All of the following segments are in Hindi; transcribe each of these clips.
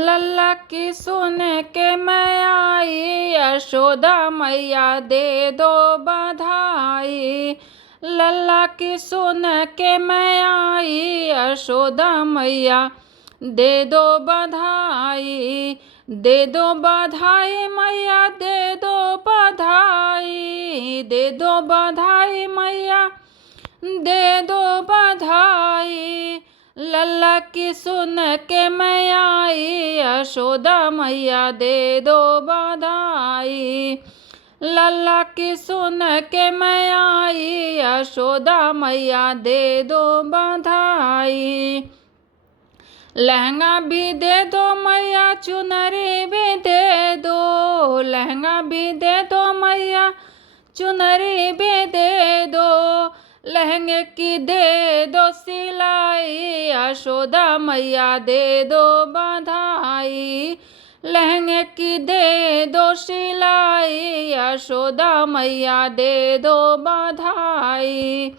लल्ला की सुन के मैं आई, यशोदा मैया दे दो बधाई। लल्ला की सुन के मैं आई, यशोदा मैया दे दो बधाई। दे दो बधाई मैया दे दो बधाई, दे दो बधाई मैया दे दो बधाई। लल्ला की सुन के मैं आई, यशोदा मैया दे दो बधाई। लल्ला की सुन के मैं आई, यशोदा मैया दे दो बधाई। लहंगा भी दे दो मैया, चुनरी भी दे दो। लहंगा भी दे दो मैया, चुनरी भी दे दो। लहंगे की दे दो सिलाई, यशोदा मैया दे दो बधाई। लहंगे की दे दो सिलाई, यशोदा मैया दे दो बधाई।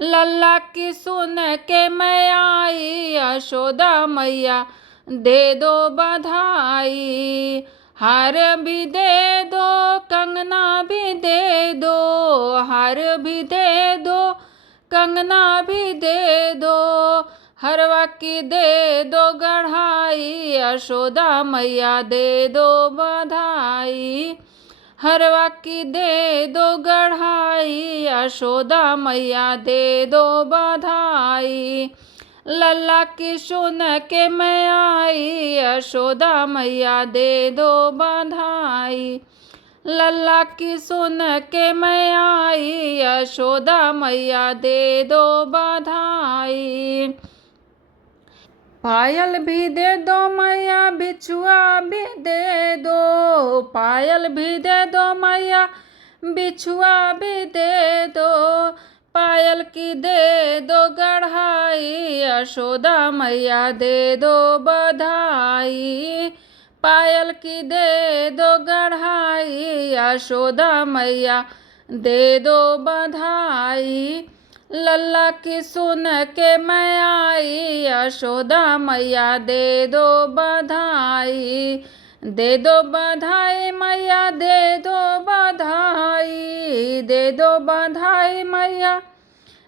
लल्ला की सुन के मैं आई, यशोदा मैया दे दो बधाई। हार भी दे दो, कंगना भी दे दो। हार भी दे दो, कंगना भी दे दो। हरवा की दे दो गढ़ाई, यशोदा मैया दे दो बधाई। हरवा की दे दो गढ़ाई, यशोदा मैया दे दो बधाई। लल्ला की सुन के मैं आई, यशोदा मैया दे दो बधाई। लल्ला की सुन के मैं आई, यशोदा मैया दे दो बधाई। पायल भी दे दो मैया, बिछुआ भी दे दो। पायल भी दे दो मैया, बिछुआ भी दे दो। पायल की दे दो गढ़ाई, यशोदा मैया दे दो बधाई। पायल की दे दो गढ़ाई, यशोदा मैया दे दो बधाई। लल्ला की सुन के मैं आई, यशोदा मैया दे दो बधाई। दे दो बधाई मैया दे दो बधाई। दे दो बधाई मैया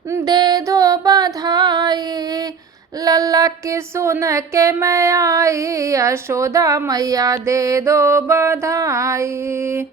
दे दो बधाई। लल्ला की सुन के मैं आई, यशोदा मैया दे दो बधाई।